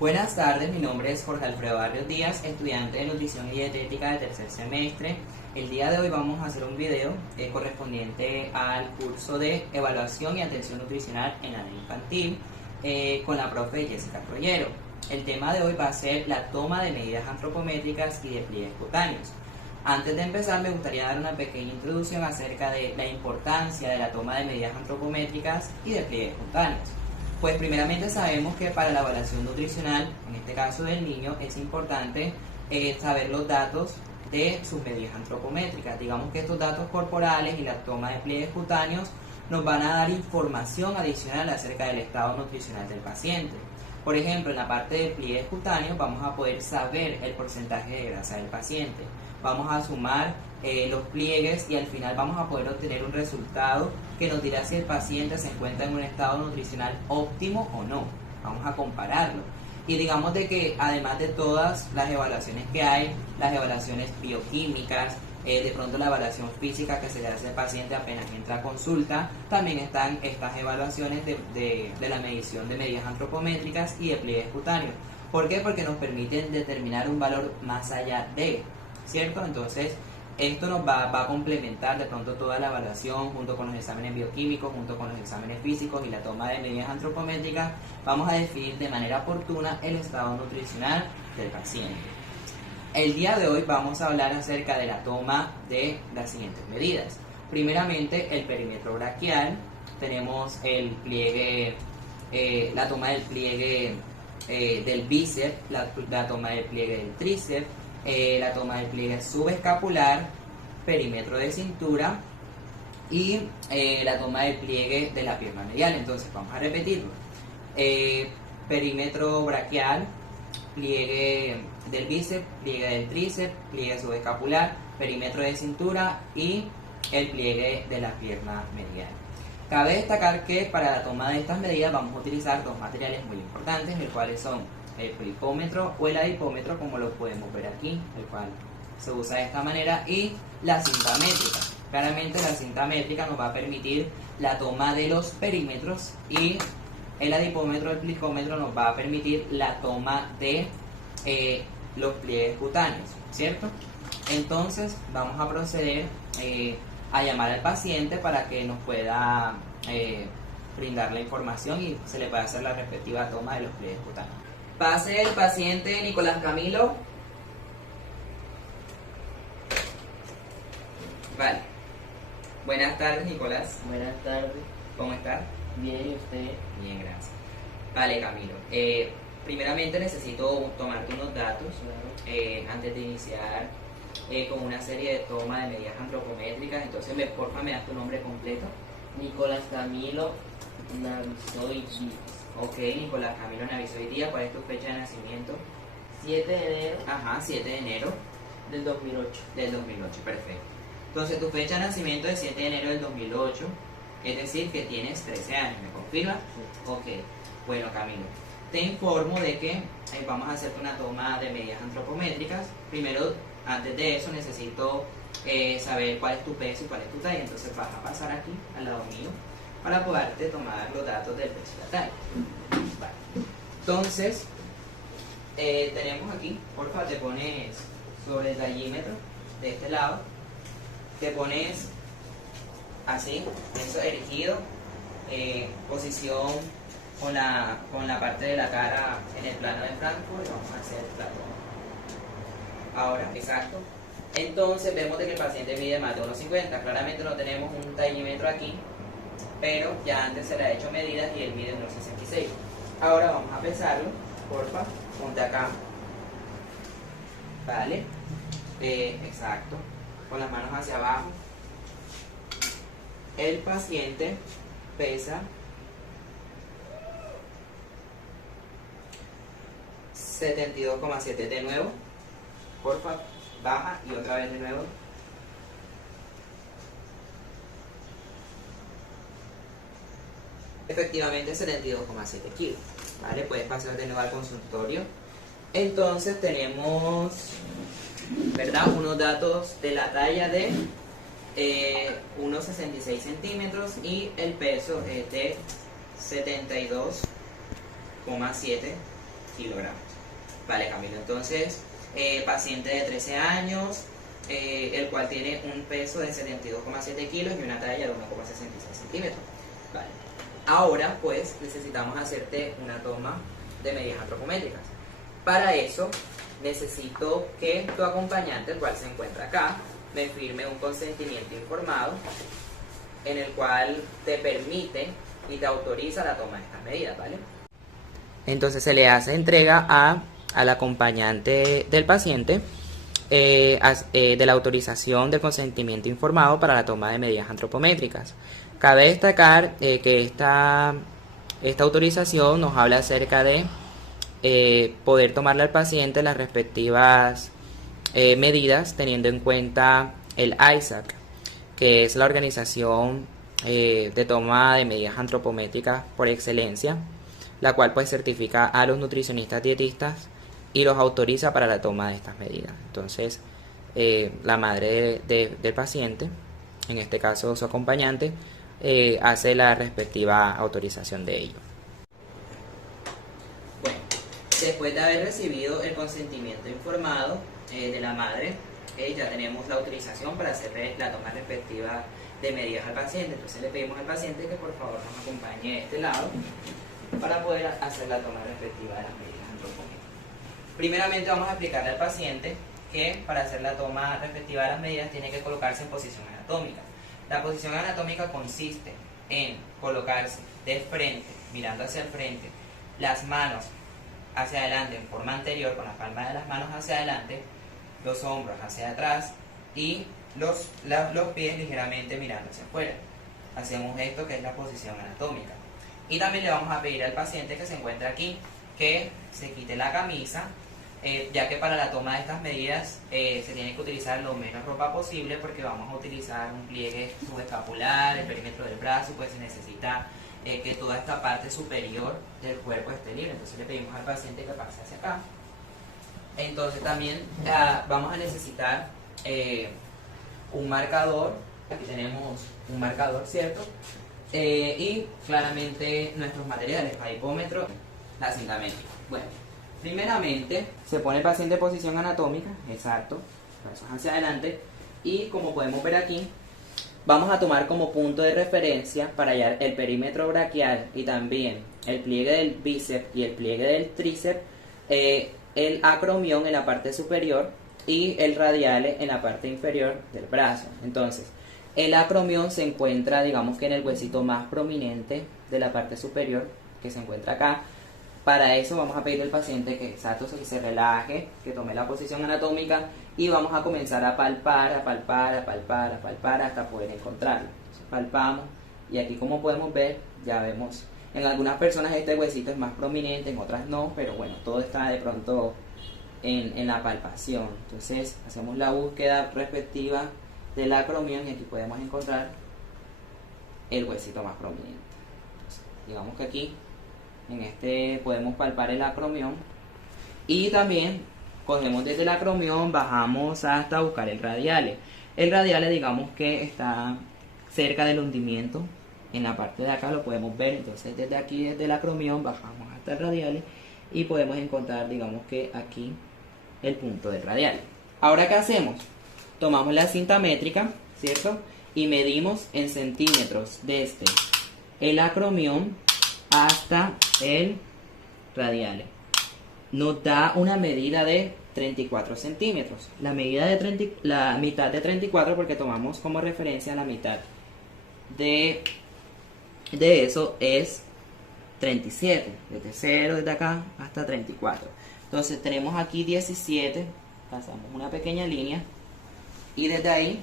Buenas tardes, mi nombre es Jorge Alfredo Barrios Díaz, estudiante de Nutrición y Dietética de tercer semestre. El día de hoy vamos a hacer un video correspondiente al curso de Evaluación y Atención Nutricional en la infantil con la profe Jessica Troyero. El tema de hoy va a ser la toma de medidas antropométricas y de pliegues cutáneos. Antes de empezar, me gustaría dar una pequeña introducción acerca de la importancia de la toma de medidas antropométricas y de pliegues cutáneos. Pues primeramente sabemos que para la evaluación nutricional, en este caso del niño, es importante saber los datos de sus medidas antropométricas. Digamos que estos datos corporales y la toma de pliegues cutáneos nos van a dar información adicional acerca del estado nutricional del paciente. Por ejemplo, en la parte de pliegues cutáneos vamos a poder saber el porcentaje de grasa del paciente. Vamos a sumar los pliegues y al final vamos a poder obtener un resultado que nos dirá si el paciente se encuentra en un estado nutricional óptimo o no. Vamos a compararlo. Y digamos de que además de todas las evaluaciones que hay, las evaluaciones bioquímicas, de pronto la evaluación física que se le hace al paciente apenas entra a consulta, también están estas evaluaciones de la medición de medidas antropométricas y de pliegues cutáneos. ¿Por qué? Porque nos permiten determinar un valor más allá de, ¿cierto? Entonces, esto nos va a complementar de pronto toda la evaluación junto con los exámenes bioquímicos, junto con los exámenes físicos y la toma de medidas antropométricas. Vamos a definir de manera oportuna el estado nutricional del paciente. El día de hoy vamos a hablar acerca de la toma de las siguientes medidas. Primeramente, el perímetro braquial. Tenemos el pliegue, la toma del pliegue del bíceps, la toma del pliegue del tríceps, la toma del pliegue subescapular, perímetro de cintura y la toma del pliegue de la pierna medial. Entonces vamos a repetirlo. Perímetro braquial, pliegue del bíceps, pliegue del tríceps, pliegue subescapular, perímetro de cintura y el pliegue de la pierna medial. Cabe destacar que para la toma de estas medidas vamos a utilizar dos materiales muy importantes, los cuales son el flipómetro o el adipómetro, como lo podemos ver aquí, el cual se usa de esta manera, y la cinta métrica. Claramente la cinta métrica nos va a permitir la toma de los perímetros y el adipómetro, el plicómetro, nos va a permitir la toma de los pliegues cutáneos, ¿cierto? Entonces vamos a proceder a llamar al paciente para que nos pueda brindar la información y se le pueda hacer la respectiva toma de los pliegues cutáneos. Pase el paciente Nicolás Camilo. Vale. Buenas tardes, Nicolás. Buenas tardes. ¿Cómo está? Bien, ¿y usted? Bien, gracias. Vale, Camilo. Primeramente necesito tomarte unos datos antes de iniciar con una serie de tomas de medidas antropométricas. Entonces, porfa, me das tu nombre completo. Nicolás Camilo Navisoy Díaz. Ok, Nicolás Camilo Navisoy Díaz. ¿Cuál es tu fecha de nacimiento? 7 de enero Ajá, 7 de enero del 2008. del 2008, perfecto. Entonces, tu fecha de nacimiento es 7 de enero del 2008, es decir, que tienes 13 años, ¿me confirmas? Sí. Ok, bueno, Camilo, te informo de que vamos a hacerte una toma de medidas antropométricas. Primero, antes de eso, necesito saber cuál es tu peso y cuál es tu talla. Entonces vas a pasar aquí, al lado mío, para poderte tomar los datos del peso y la talla. Vale. Entonces, tenemos aquí, por favor, te pones sobre el gallímetro de este lado, te pones así, eso erigido, posición con la parte de la cara en el plano de Frankfurt. Vamos a hacer el plato. Ahora, exacto. Entonces vemos de que el paciente mide más de 1,50. Claramente no tenemos un tallímetro aquí, pero ya antes se le ha hecho medidas y él mide 1,66. Ahora vamos a pesarlo, porfa, ponte acá. Vale, exacto, con las manos hacia abajo. El paciente pesa 72,7. De nuevo, porfa, baja y otra vez de nuevo. Efectivamente 72,7 kilos. Vale, puedes pasar de nuevo al consultorio. Entonces tenemos, ¿verdad?, unos datos de la talla de 1,66 centímetros y el peso es de 72,7 kilogramos. Vale, Camilo, entonces, paciente de 13 años, el cual tiene un peso de 72,7 kilos y una talla de 1,66 centímetros. Vale. Ahora, pues, necesitamos hacerte una toma de medidas antropométricas. Para eso, necesito que tu acompañante, el cual se encuentra acá, me firme un consentimiento informado en el cual te permite y te autoriza la toma de estas medidas, ¿vale? Entonces se le hace entrega al acompañante del paciente de la autorización del consentimiento informado para la toma de medidas antropométricas. Cabe destacar que esta autorización nos habla acerca de poder tomarle al paciente las respectivas medidas teniendo en cuenta el ISAC, que es la organización de toma de medidas antropométricas por excelencia, la cual pues certifica a los nutricionistas dietistas y los autoriza para la toma de estas medidas. Entonces, la madre del paciente, en este caso su acompañante, hace la respectiva autorización de ello. Bueno, después de haber recibido el consentimiento informado de la madre, ya tenemos la autorización para hacer la toma respectiva de medidas al paciente. Entonces le pedimos al paciente que por favor nos acompañe de este lado para poder hacer la toma respectiva de las medidas antropométricas. Primeramente vamos a explicarle al paciente que para hacer la toma respectiva de las medidas tiene que colocarse en posición anatómica. La posición anatómica consiste en colocarse de frente, mirando hacia el frente, las manos hacia adelante en forma anterior, con la palma de las manos hacia adelante, los hombros hacia atrás y los pies ligeramente mirando hacia afuera. Hacemos esto que es la posición anatómica. Y también le vamos a pedir al paciente que se encuentra aquí que se quite la camisa, ya que para la toma de estas medidas se tiene que utilizar lo menos ropa posible porque vamos a utilizar un pliegue subescapular, el perímetro del brazo, pues se necesita que toda esta parte superior del cuerpo esté libre. Entonces le pedimos al paciente que pase hacia acá. Entonces también vamos a necesitar un marcador. Aquí tenemos un marcador, ¿cierto? Y claramente nuestros materiales, paripómetro, la cinta métrica. Bueno, primeramente se pone el paciente en posición anatómica, exacto, brazos hacia adelante, y como podemos ver aquí, vamos a tomar como punto de referencia para hallar el perímetro braquial y también el pliegue del bíceps y el pliegue del tríceps, el acromión en la parte superior y el radiale en la parte inferior del brazo. Entonces, el acromión se encuentra, digamos que en el huesito más prominente de la parte superior, que se encuentra acá. Para eso vamos a pedirle al paciente que se relaje, que tome la posición anatómica y vamos a comenzar a palpar, hasta poder encontrarlo. Entonces, palpamos y aquí, como podemos ver, ya vemos, en algunas personas este huesito es más prominente, en otras no, pero bueno, todo está de pronto en la palpación. Entonces hacemos la búsqueda respectiva del acromión y aquí podemos encontrar el huesito más prominente. Entonces, digamos que aquí en este podemos palpar el acromión y también cogemos desde el acromión, bajamos hasta buscar el radiale. El radiale, digamos que está cerca del hundimiento, en la parte de acá lo podemos ver. Entonces desde aquí, desde el acromión, bajamos hasta el radiale y podemos encontrar, digamos que aquí, el punto del radiale. Ahora, ¿qué hacemos? Tomamos la cinta métrica, ¿cierto? Y medimos en centímetros desde el acromión hasta el radiale. Nos da una medida de 34 centímetros. La medida de la mitad de 34 porque tomamos como referencia la mitad de eso es 37. Desde 0, desde acá hasta 34. Entonces tenemos aquí 17. Pasamos una pequeña línea. Y desde ahí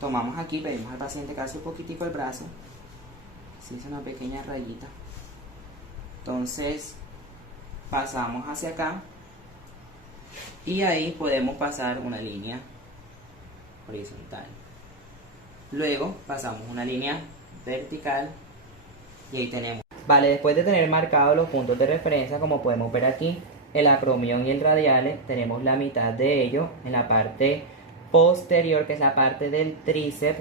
tomamos aquí, pedimos al paciente que hace un poquitico el brazo. Se hizo una pequeña rayita. Entonces pasamos hacia acá y ahí podemos pasar una línea horizontal. Luego pasamos una línea vertical y ahí tenemos. Vale, después de tener marcados los puntos de referencia, como podemos ver aquí, el acromión y el radiale, tenemos la mitad de ello en la parte posterior, que es la parte del tríceps.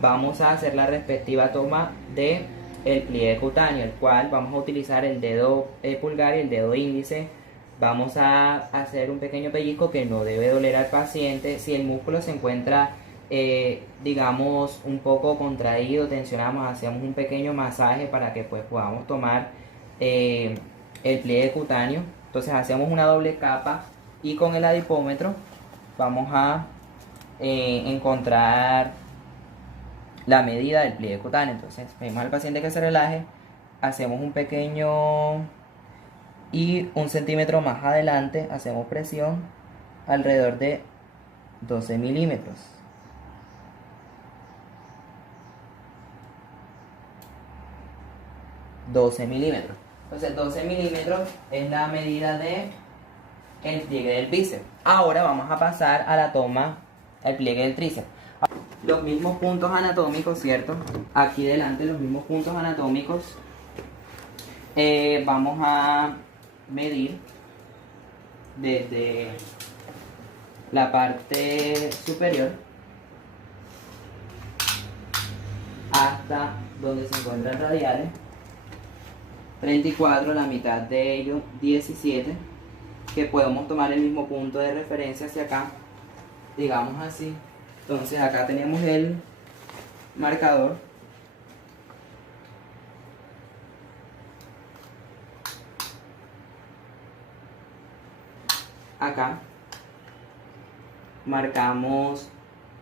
Vamos a hacer la respectiva toma de el pliegue cutáneo, el cual vamos a utilizar el dedo pulgar y el dedo índice. Vamos a hacer un pequeño pellizco que no debe doler al paciente. Si el músculo se encuentra, digamos, un poco contraído, tensionamos, hacemos un pequeño masaje para que pues podamos tomar el pliegue cutáneo. Entonces hacemos una doble capa y con el adipómetro vamos a encontrar la medida del pliegue cutáneo. Entonces pedimos al paciente que se relaje, hacemos un pequeño y 1 centímetro más adelante hacemos presión alrededor de 12 milímetros. Entonces 12 milímetros es la medida de el pliegue del bíceps. Ahora vamos a pasar a la toma el pliegue del tríceps. Los mismos puntos anatómicos, ¿cierto? Aquí delante los mismos puntos anatómicos. Vamos a medir desde la parte superior hasta donde se encuentran radiales. 34, la mitad de ellos 17, que podemos tomar el mismo punto de referencia hacia acá, digamos así. Entonces acá tenemos el marcador. Acá marcamos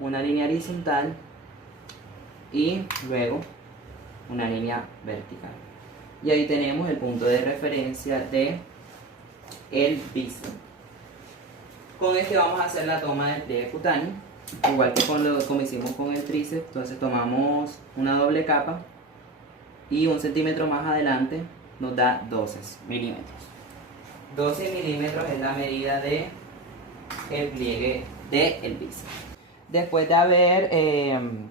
una línea horizontal y luego una línea vertical. Y ahí tenemos el punto de referencia de el bíceps. Con este vamos a hacer la toma del pliegue cutáneo, igual que como hicimos con el tríceps. Entonces tomamos una doble capa y 1 centímetro más adelante nos da 12 milímetros. 12 milímetros es la medida de el pliegue del bíceps. Después de haber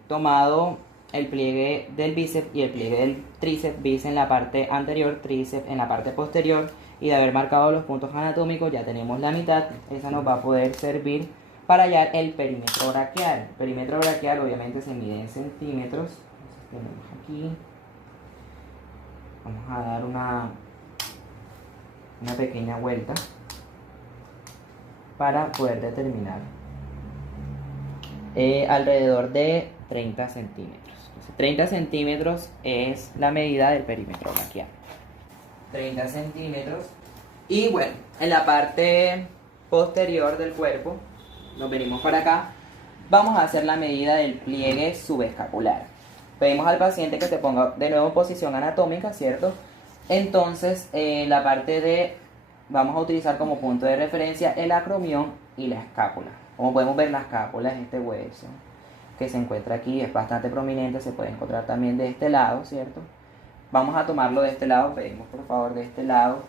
tomado el pliegue del bíceps y el pliegue del tríceps, bíceps en la parte anterior, tríceps en la parte posterior, y de haber marcado los puntos anatómicos, ya tenemos la mitad. Esa nos va a poder servir para hallar el perímetro braquial. El perímetro braquial obviamente se mide en centímetros. Entonces tenemos aquí, vamos a dar una pequeña vuelta para poder determinar alrededor de 30 centímetros. Entonces, 30 centímetros es la medida del perímetro braquial. 30 centímetros. Y bueno, en la parte posterior del cuerpo, nos venimos para acá, vamos a hacer la medida del pliegue subescapular. Pedimos al paciente que se ponga de nuevo en posición anatómica, ¿cierto? Entonces, la parte de, vamos a utilizar como punto de referencia el acromión y la escápula. Como podemos ver, la escápula es este hueso que se encuentra aquí, es bastante prominente, se puede encontrar también de este lado, ¿cierto? Vamos a tomarlo de este lado, pedimos por favor de este lado.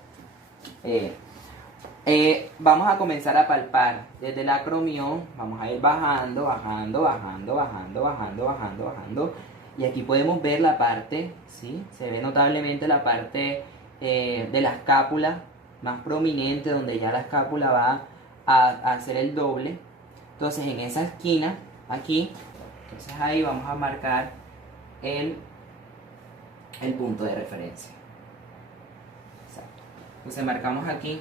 Vamos a comenzar a palpar desde el acromión, vamos a ir bajando, bajando, bajando, bajando, bajando, bajando, bajando. Y aquí podemos ver la parte, ¿sí? Se ve notablemente la parte de la escápula más prominente, donde ya la escápula va a hacer el doble. Entonces en esa esquina, aquí, entonces ahí vamos a marcar el punto de referencia. Exacto. Entonces marcamos aquí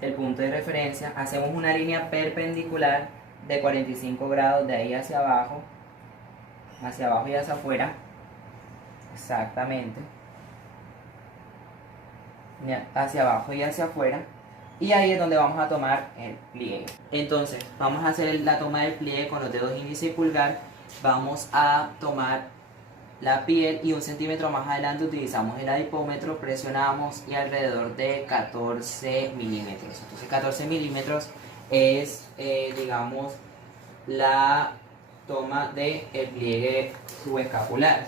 el punto de referencia, hacemos una línea perpendicular de 45 grados de ahí hacia abajo y hacia afuera. Exactamente. Hacia abajo y hacia afuera. Y ahí es donde vamos a tomar el pliegue. Entonces, vamos a hacer la toma del pliegue con los dedos índice y pulgar. Vamos a tomar la piel y 1 centímetro más adelante utilizamos el adipómetro, presionamos y alrededor de 14 milímetros. Entonces 14 milímetros es, digamos, la toma del pliegue subescapular.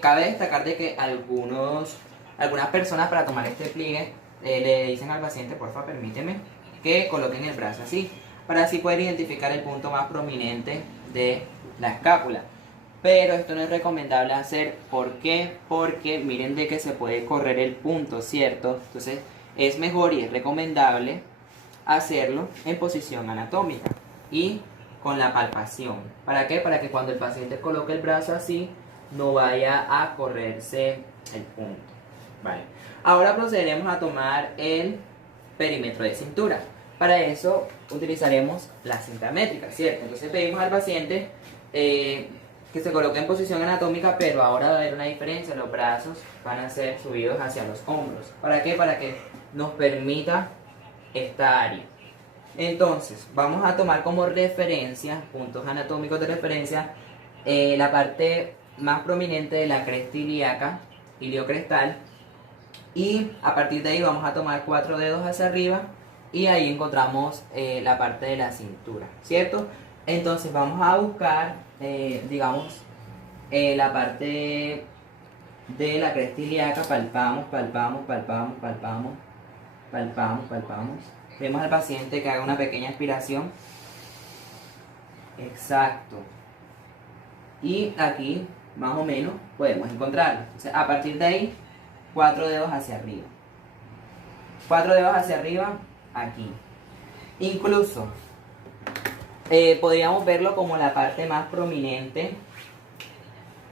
Cabe destacar de que algunas personas para tomar este pliegue le dicen al paciente, porfa, permíteme que coloquen el brazo así, para así poder identificar el punto más prominente de la escápula. Pero esto no es recomendable hacer. ¿Por qué? Porque miren de que se puede correr el punto, ¿cierto? Entonces es mejor y es recomendable hacerlo en posición anatómica y con la palpación. ¿Para qué? Para que cuando el paciente coloque el brazo así, no vaya a correrse el punto. Vale. Ahora procederemos a tomar el perímetro de cintura. Para eso utilizaremos la cinta métrica, ¿cierto? Entonces pedimos al paciente que se coloque en posición anatómica, pero ahora va a haber una diferencia. Los brazos van a ser subidos hacia los hombros. ¿Para qué? Para que nos permita esta área. Entonces, vamos a tomar como referencia, puntos anatómicos de referencia, la parte más prominente de la cresta ilíaca, iliocrestal, y a partir de ahí vamos a tomar 4 dedos hacia arriba y ahí encontramos la parte de la cintura, ¿cierto? Entonces vamos a buscar, digamos, la parte de la cresta ilíaca, palpamos, palpamos, palpamos, palpamos, palpamos, palpamos. Vemos al paciente que haga una pequeña aspiración. Exacto. Y aquí, más o menos, podemos encontrarlo. Entonces, a partir de ahí, 4 dedos hacia arriba. 4 dedos hacia arriba, aquí. Incluso, podríamos verlo como la parte más prominente.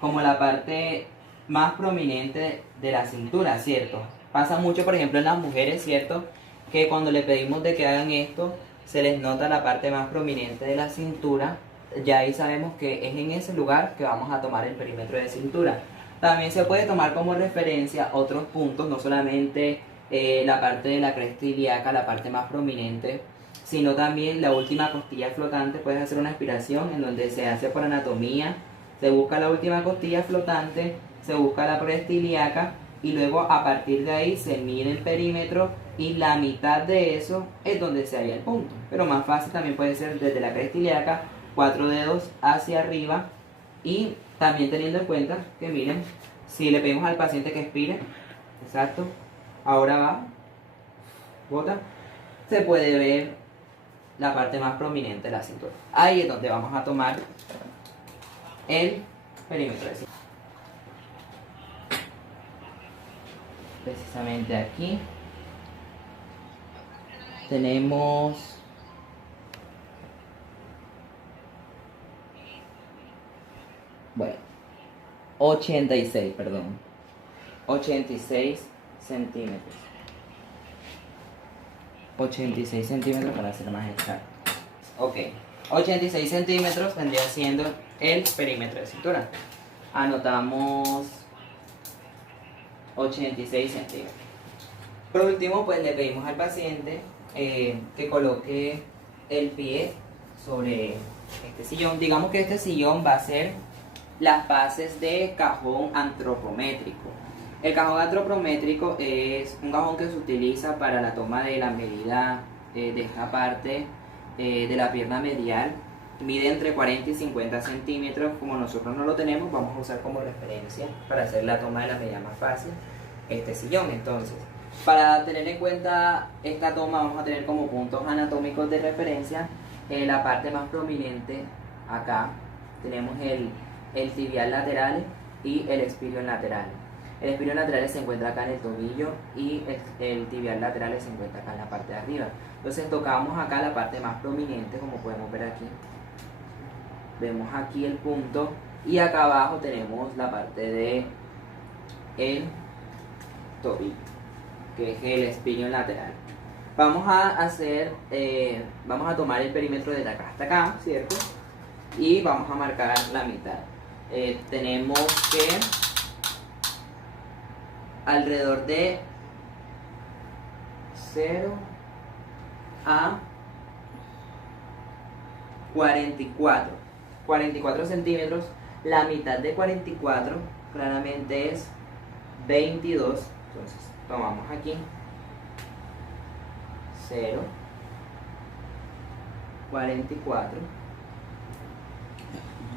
Como la parte más prominente de la cintura, ¿cierto? Pasa mucho, por ejemplo, en las mujeres, ¿cierto? Que cuando le pedimos de que hagan esto, se les nota la parte más prominente de la cintura. Ya ahí sabemos que es en ese lugar que vamos a tomar el perímetro de cintura. También se puede tomar como referencia otros puntos, no solamente la parte de la cresta ilíaca, la parte más prominente, sino también la última costilla flotante. Puedes hacer una aspiración en donde se hace por anatomía, se busca la última costilla flotante, se busca la cresta ilíaca y luego a partir de ahí se mide el perímetro y la mitad de eso es donde se halla el punto. Pero más fácil también puede ser desde la cresta ilíaca, 4 dedos hacia arriba, y también teniendo en cuenta que miren, si le pedimos al paciente que expire, exacto, ahora va, bota, se puede ver la parte más prominente de la cintura. Ahí es donde vamos a tomar el perímetro de cintura. Precisamente aquí tenemos bueno 86 centímetros 86 centímetros para ser más exacto. Ok, 86 centímetros vendría siendo el perímetro de cintura. Anotamos 86 centímetros. Por último, pues le pedimos al paciente que coloque el pie sobre este sillón. Digamos que este sillón va a ser las bases de cajón antropométrico. El cajón antropométrico es un cajón que se utiliza para la toma de la medida de esta parte de la pierna medial. Mide entre 40 y 50 centímetros. Como nosotros no lo tenemos, vamos a usar como referencia para hacer la toma de la medida más fácil este sillón. Entonces, para tener en cuenta esta toma, vamos a tener como puntos anatómicos de referencia la parte más prominente. Acá tenemos el tibial lateral y el isquio lateral. El isquio lateral se encuentra acá en el tobillo y el tibial lateral se encuentra acá en la parte de arriba. Entonces tocamos acá la parte más prominente, como podemos ver aquí. Vemos aquí el punto y acá abajo tenemos la parte de el tobillo, que es el espino lateral. Vamos a vamos a tomar el perímetro de acá hasta acá, ¿cierto? Y vamos a marcar la mitad. Tenemos que alrededor de 0 a 44 centímetros. La mitad de 44 claramente es 22. Entonces tomamos aquí 0, 44,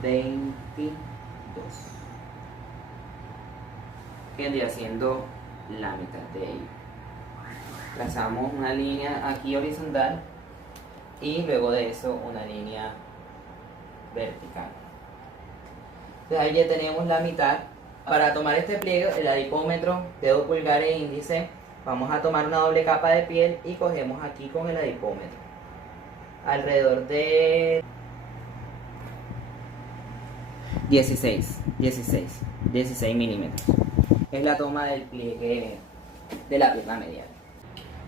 22. Vendría siendo la mitad de ello. Trazamos una línea aquí horizontal y luego de eso una línea vertical. Entonces ahí ya tenemos la mitad. Para tomar este pliegue, el adipómetro, dedo pulgar e índice, vamos a tomar una doble capa de piel y cogemos aquí con el adipómetro alrededor de 16. 16 milímetros. Es la toma del pliegue de la pierna medial.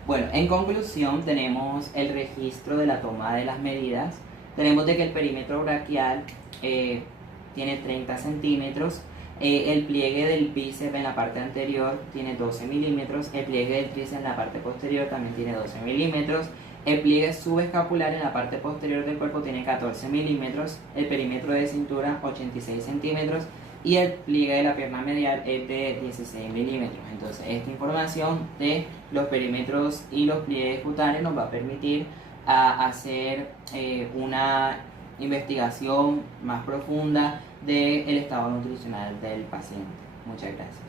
Bueno, en conclusión tenemos el registro de la toma de las medidas. Tenemos de que el perímetro braquial tiene 30 centímetros, el pliegue del bíceps en la parte anterior tiene 12 milímetros, el pliegue del tríceps en la parte posterior también tiene 12 milímetros, el pliegue subescapular en la parte posterior del cuerpo tiene 14 milímetros, el perímetro de cintura 86 centímetros y el pliegue de la pierna medial es de 16 milímetros. Entonces esta información de los perímetros y los pliegues cutáneos nos va a permitir hacer una investigación más profunda del estado nutricional del paciente. Muchas gracias.